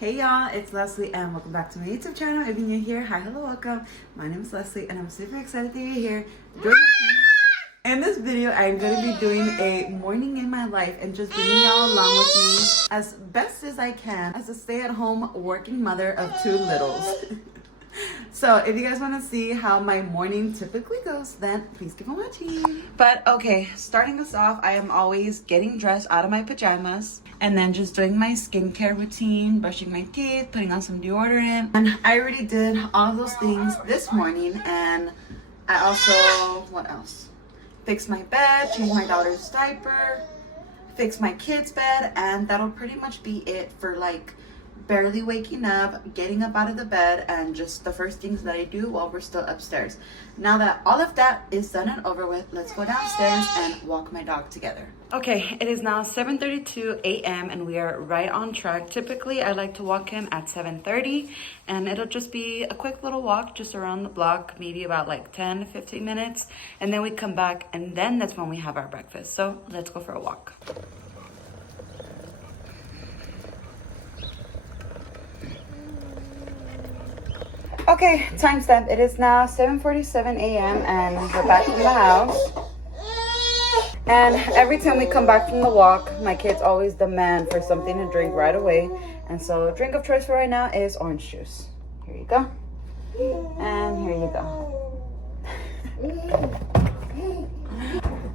Hey y'all, it's Leslie and welcome back to my YouTube channel. If you're new here, hi, hello, welcome. My name is Leslie and I'm super excited that you're here. In this video, I'm going to be doing a morning in my life and just bringing y'all along with me as best as I can as a stay-at-home working mother of two littles. So if you guys want to see how my morning typically goes, then please keep on watching. But okay, starting us off, I am always getting dressed out of my pajamas and then just doing my skincare routine, brushing my teeth, putting on some deodorant. And I already did all those things this morning. And I also, what else? Fixed my bed, changed my daughter's diaper, fixed my kid's bed, and that'll pretty much be it for like barely waking up, getting up out of the bed, and just the first things that I do while we're still upstairs. Now that all of that is done and over with, let's go downstairs and walk my dog together. Okay, it is now 7:32 a.m. and we are right on track. Typically, I like to walk him at 7:30 and it'll just be a quick little walk just around the block, maybe about like 10 to 15 minutes. And then we come back and then that's when we have our breakfast. So let's go for a walk. Okay, timestamp. It is now 7:47 a.m. and we're back in the house. And every time we come back from the walk, my kids always demand for something to drink right away. And so drink of choice for right now is orange juice. Here you go. And here you go.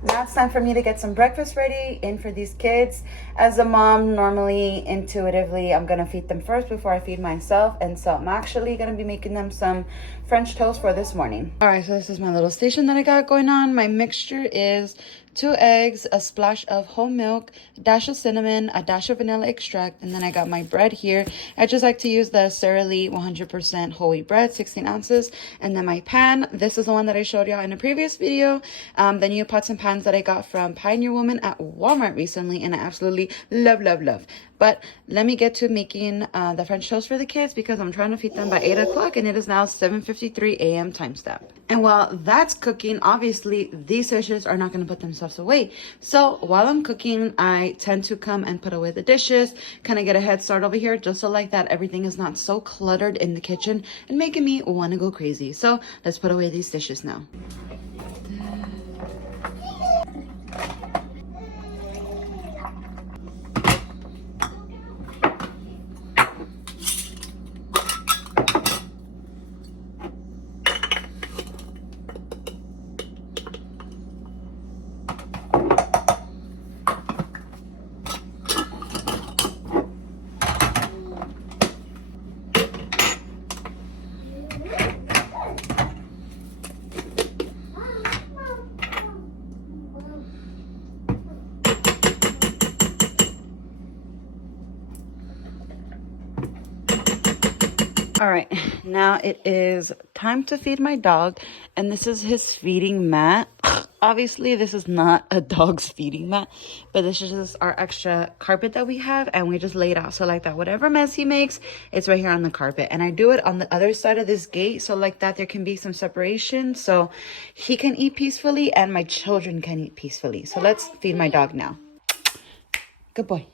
Now it's time for me to get some breakfast ready in for these kids. As a mom, normally, intuitively, I'm gonna feed them first before I feed myself. And so I'm actually gonna be making them some French toast for this morning. All right, so this is my little station that I got going on. My mixture is 2 eggs, a splash of whole milk, a dash of cinnamon, a dash of vanilla extract, and then I got my bread here. I just like to use the Sara Lee 100% whole wheat bread, 16 ounces. And then my pan, this is the one that I showed y'all in a previous video. The new pots and pans that I got from Pioneer Woman at Walmart recently, and I absolutely love. But let me get to making the French toast for the kids because I'm trying to feed them by 8 o'clock and it is now 7:53 a.m. timestamp. And while that's cooking, obviously these dishes are not going to put themselves away. So while I'm cooking, I tend to come and put away the dishes, kind of get a head start over here just so like that everything is not so cluttered in the kitchen and making me want to go crazy. So let's put away these dishes now. All right, now it is time to feed my dog, and this is his feeding mat. Obviously, this is not a dog's feeding mat, but this is just our extra carpet that we have, and we just lay it out. So like that, whatever mess he makes, it's right here on the carpet. And I do it on the other side of this gate, so like that there can be some separation, so he can eat peacefully and my children can eat peacefully. So let's feed my dog now. Good boy.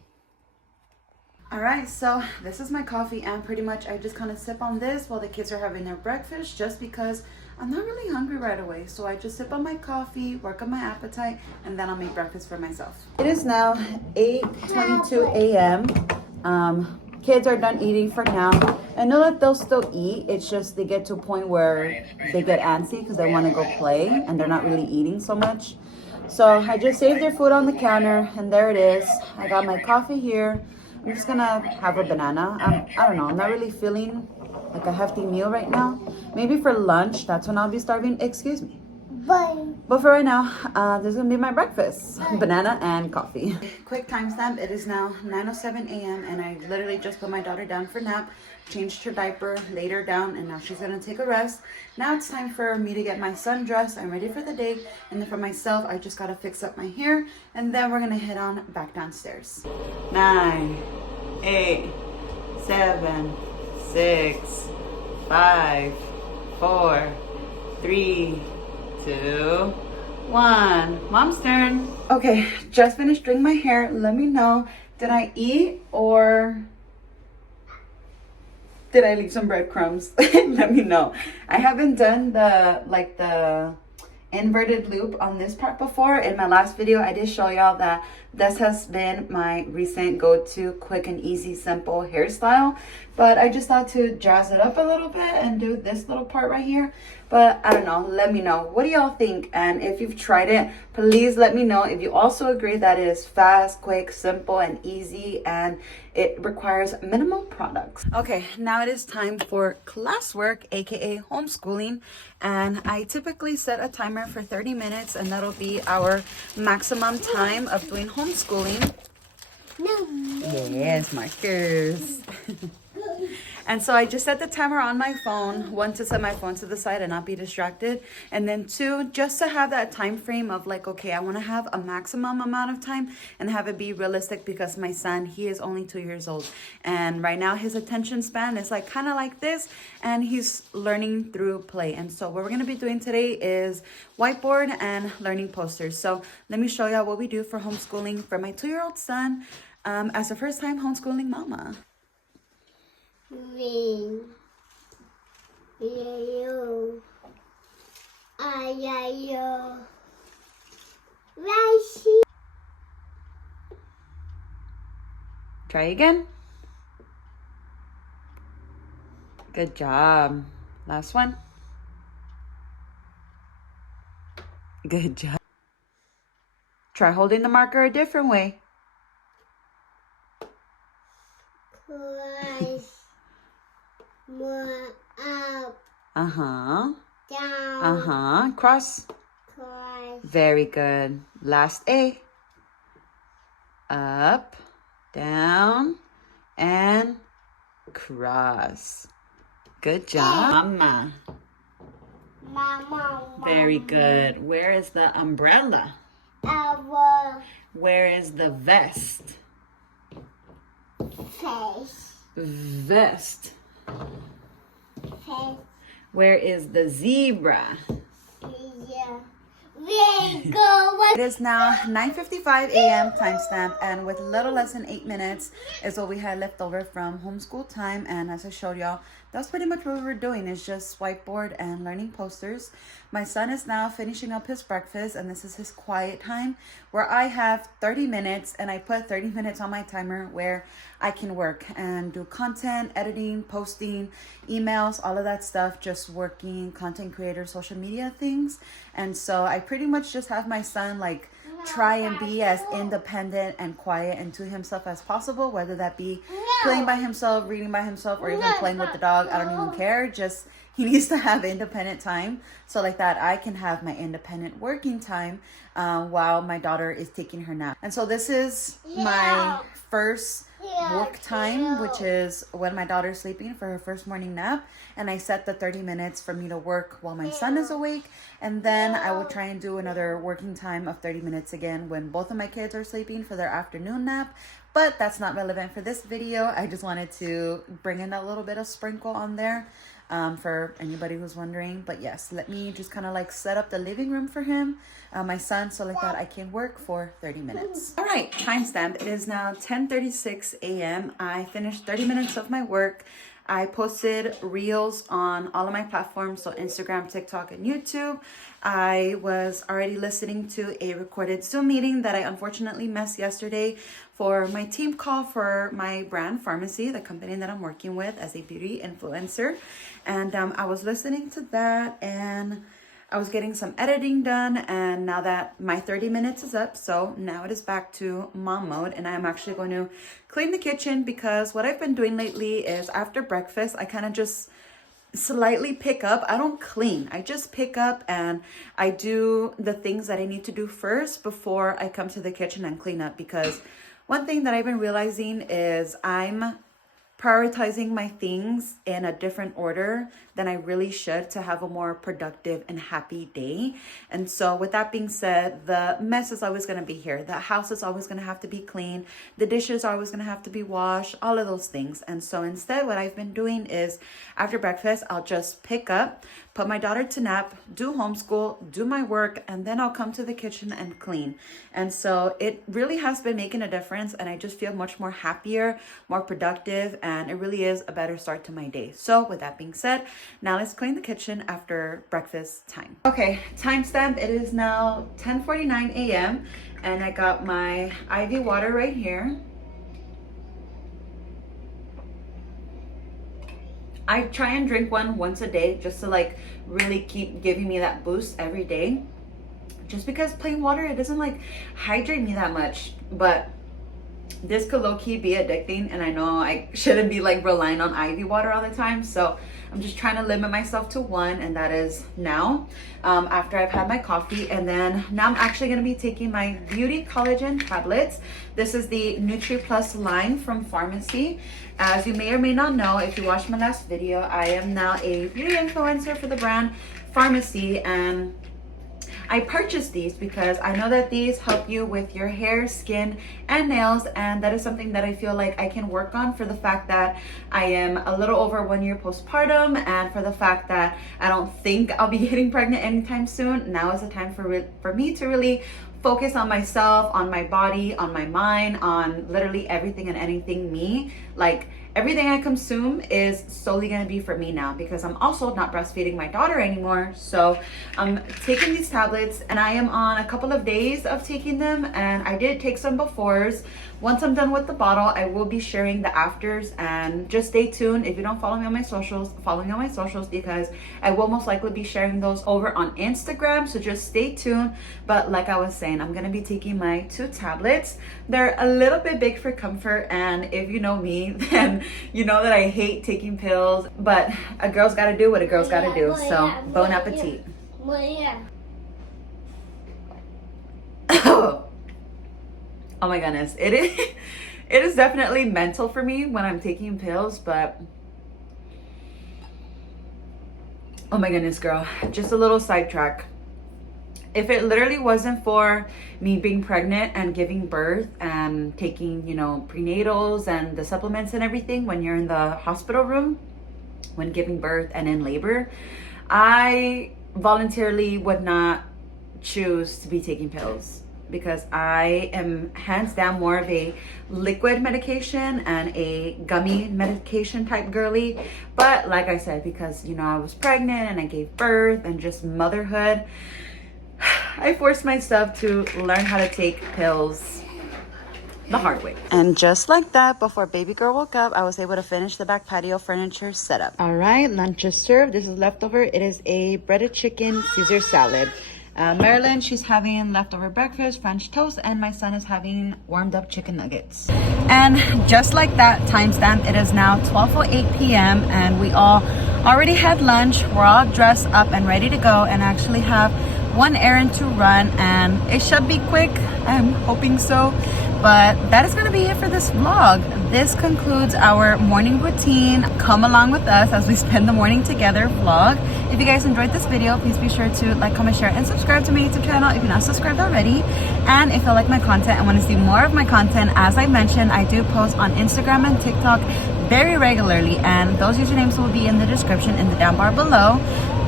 All right, so this is my coffee, and pretty much I just kind of sip on this while the kids are having their breakfast just because I'm not really hungry right away. So I just sip on my coffee, work on my appetite, and then I'll make breakfast for myself. It is now 8:22 a.m. Kids are done eating for now. I know that they'll still eat. It's just they get to a point where they get antsy because they want to go play and they're not really eating so much. So I just saved their food on the counter, and there it is. I got my coffee here. I'm just gonna have a banana. I don't know, I'm not really feeling like a hefty meal right now. Maybe for lunch, that's when I'll be starving. Excuse me. Bye. But for right now, this is gonna be my breakfast. Banana and coffee. Quick timestamp, it is now 9:07 a.m. and I literally just put my daughter down for nap, changed her diaper, laid her down, and now she's gonna take a rest. Now it's time for me to get my son dressed. I'm ready for the day. And then for myself, I just gotta fix up my hair, and then we're gonna head on back downstairs. 9, 8, 7, 6, 5, 4, 3, 2, 1. Mom's turn. Okay, just finished doing my hair. Let me know, did I eat or Did I leave some breadcrumbs? Let me know. I haven't done the inverted loop on this part before. In my last video, I did show y'all that this has been my recent go-to quick and easy simple hairstyle, but I just thought to jazz it up a little bit and do this little part right here. But I don't know, let me know, what do y'all think? And if you've tried it, please let me know if you also agree that it is fast, quick, simple, and easy, and it requires minimal products. Okay, now it is time for classwork, aka homeschooling, and I typically set a timer for 30 minutes, and that'll be our maximum time of doing homeschooling. Yes, markers. And so I just set the timer on my phone, one, to set my phone to the side and not be distracted, and then two, just to have that time frame of like, okay, I want to have a maximum amount of time and have it be realistic, because my son, he is only 2 years old, and right now his attention span is like kind of like this, and he's learning through play. And so what we're going to be doing today is whiteboard and learning posters. So let me show y'all what we do for homeschooling for my 2-year-old son, as a first time homeschooling mama. Ring. Yo. Ayayo. Rice. Try again. Good job. Last one. Good job. Try holding the marker a different way. Cross. More up. Uh-huh. Down. Uh-huh. Cross. Cross. Very good. Last A. Up, down, and cross. Good job. Mama. Mama. Very good. Where is the umbrella? Our Where is the vest? face. Vest. Face. Where is the zebra? Yeah. We go. It is now 9:55 a.m. timestamp, and with a little less than 8 minutes is what we had left over from homeschool time. And as I showed y'all, that's pretty much what we were doing, is just whiteboard and learning posters. My son is now finishing up his breakfast, and this is his quiet time where I have 30 minutes, and I put 30 minutes on my timer where I can work and do content, editing, posting, emails, all of that stuff, just working, content creator, social media things. And so I pretty much just have my son like try and be as independent and quiet and to himself as possible, whether that be playing by himself, reading by himself, or even playing with the dog. I don't even care. Just he needs to have independent time, so like that I can have my independent working time while my daughter is taking her nap. And so this is my first work time, which is when my daughter's sleeping for her first morning nap, and I set the 30 minutes for me to work while my son is awake, and then I will try and do another working time of 30 minutes again when both of my kids are sleeping for their afternoon nap. But that's not relevant for this video. I just wanted to bring in a little bit of sprinkle on there for anybody who's wondering. But yes, let me just kind of like set up the living room for him, my son, so like that I can work for 30 minutes. All right, timestamp. It is now 10:36 a.m. I finished 30 minutes of my work. I posted reels on all of my platforms, so Instagram, TikTok, and YouTube. I was already listening to a recorded Zoom meeting that I unfortunately missed yesterday for my team call for my brand pharmacy, the company that I'm working with as a beauty influencer. And I was listening to that, and I was getting some editing done, and now that my 30 minutes is up, so now it is back to mom mode, and I'm actually going to clean the kitchen, because what I've been doing lately is after breakfast, I kind of just slightly pick up. I don't clean. I just pick up and I do the things that I need to do first before I come to the kitchen and clean up, because one thing that I've been realizing is I'm prioritizing my things in a different order than I really should to have a more productive and happy day. And so with that being said, the mess is always going to be here. The house is always going to have to be clean. The dishes are always going to have to be washed, all of those things. And so instead, what I've been doing is after breakfast, I'll just pick up, put my daughter to nap, do homeschool, do my work, and then I'll come to the kitchen and clean. And so it really has been making a difference, and I just feel much more happier, more productive, and it really is a better start to my day. So with that being said, now let's clean the kitchen after breakfast time. Okay, timestamp, it is now 10:49 a.m. and I got my IV water right here. I try and drink one once a day just to like really keep giving me that boost every day. Just because plain water, it doesn't like hydrate me that much, but this could low-key be addicting, and I know I shouldn't be like relying on IV water all the time, so I'm just trying to limit myself to one, and that is now after I've had my coffee. And then now I'm actually going to be taking my beauty collagen tablets. This is the Nutri Plus line from pharmacy. As you may or may not know, if you watched my last video, I am now a beauty influencer for the brand Pharmacy, and I purchased these because I know that these help you with your hair, skin, and nails, and that is something that I feel like I can work on for the fact that I am a little over 1 year postpartum, and for the fact that I don't think I'll be getting pregnant anytime soon. Now is the time for me to really focus on myself, on my body, on my mind, on literally everything and anything me. Like, everything I consume is solely going to be for me now, because I'm also not breastfeeding my daughter anymore. So I'm taking these tablets, and I am on a couple of days of taking them, and I did take some befores. Once I'm done with the bottle, I will be sharing the afters, and just stay tuned. If you don't follow me on my socials, follow me on my socials, because I will most likely be sharing those over on Instagram, so just stay tuned. But like I was saying, I'm going to be taking my 2 tablets. They're a little bit big for comfort, and if you know me, then you know that I hate taking pills, but a girl's got to do what a girl's got to do. So bon appetit. Oh my goodness, it is definitely mental for me when I'm taking pills, but oh my goodness, girl, just a little sidetrack. If it literally wasn't for me being pregnant and giving birth and taking, you know, prenatals and the supplements and everything when you're in the hospital room, when giving birth and in labor, I voluntarily would not choose to be taking pills, because I am hands down more of a liquid medication and a gummy medication type girly. But like I said, because, you know, I was pregnant and I gave birth and just motherhood, I forced myself to learn how to take pills the hard way. And just like that, before baby girl woke up, I was able to finish the back patio furniture setup. All right, lunch is served. This is leftover. It is a breaded chicken Caesar salad. Marilyn, she's having leftover breakfast, French toast, and my son is having warmed up chicken nuggets. And just like that, timestamp, it is now 12:08 p.m. and we all already had lunch. We're all dressed up and ready to go, and actually have one errand to run, and it should be quick. I'm hoping so. But that is going to be it for this vlog. This concludes our morning routine. Come along with us as we spend the morning together vlog. If you guys enjoyed this video, please be sure to like, comment, share, and subscribe to my YouTube channel if you're not subscribed already. And if you like my content and want to see more of my content, as I mentioned, I do post on Instagram and TikTok very regularly, and those usernames will be in the description in the down bar below.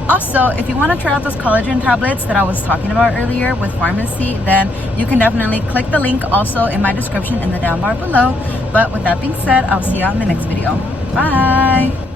Also, if you want to try out those collagen tablets that I was talking about earlier with Pharmacy, then you can definitely click the link also in my description in the down bar below. But with that being said, I'll see you on the next video. Bye!